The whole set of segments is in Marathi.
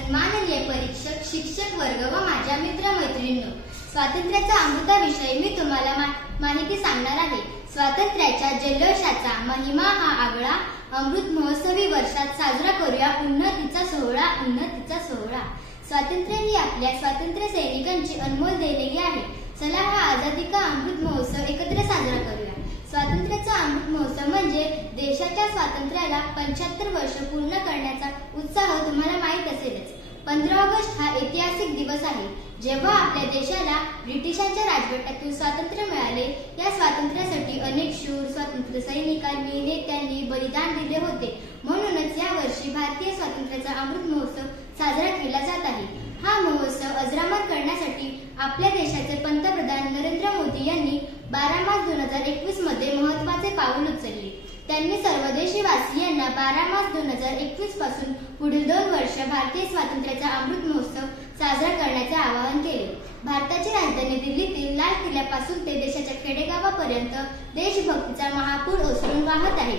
सन्माननीय परीक्षक, शिक्षक वर्ग व माझ्या मित्र-मैत्रिणींनो, स्वातंत्र्याचा अमृताविषयी मी तुम्हाला माहिती सांगणार आहे। स्वातंत्र्याच्या जल्लोषाचा महिमा हा आगळा, अमृत महोत्सवी वर्षात साजरा करूया उन्नतीचा सोहळा, उन्नतीचा सोहळा। स्वातंत्र्य ही आपल्या स्वातंत्र्य सैनिकांची अनमोल देणगी आहे। चला हा आझादी का अमृत महोत्सव एकत्र साजरा करूया। स्वातंत्र्याचा अमृत महोत्सव म्हणजे देशाच्या स्वातंत्र्याला 75 वर्ष पूर्ण करण्याचा उत्साह तुम्हाला माहित असेलच। 15 ऑगस्ट हा ऐतिहासिक दिवस आहे, जेव्हा आपल्या देशाला ब्रिटिशांच्या राजवटीतून स्वातंत्र्य मिळाले। या स्वातंत्र्यासाठी अनेक शूर स्वातंत्र्य सैनिकांनी, नेत्यांनी बलिदान दिले होते। म्हणूनच या वर्षी भारतीय स्वातंत्र्याचा अमृत महोत्सव साजरा केला जात आहे। हा महोत्सव अजरामर करण्यासाठी आपल्या देशाचे पंतप्रधान नरेंद्र मोदी यांनी 12 मार्च 2021 मध्ये महत्त्वाचे पाऊल उचलले। त्यांनी सर्व देशवासियांना 12 मार्च 2021 पासून पुढील 2 वर्ष भारतीय स्वातंत्र्याचा अमृत महोत्सव साजरा करण्याचे आवाहन केले। भारताची राजधानी दिल्लीतील लाल किल्ल्यापासून ते देशाच्या खेडेगावापर्यंत देशभक्तीचा महापूर ओसरून वाहत आहे।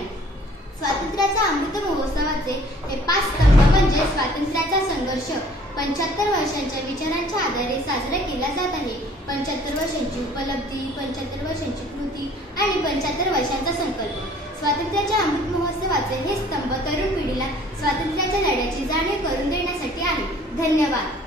स्वातंत्र्याचा अमृत महोत्सवाचे हे 5 स्तंभ म्हणजे स्वातंत्र्याचा संघर्ष 75 वर्षांच्या विचारांच्या आधारे साजरा केला जात आहे। 75 वर्षांची उपलब्धी, 75 वर्षांची कृती आणि 75 वर्षांचा संकल्प। स्वातंत्र्याच्या अमृत महोत्सवाचे हे स्तंभ तरुण पिढीला स्वातंत्र्याच्या लढ्याची जाणीव करून देण्यासाठी आहे। धन्यवाद।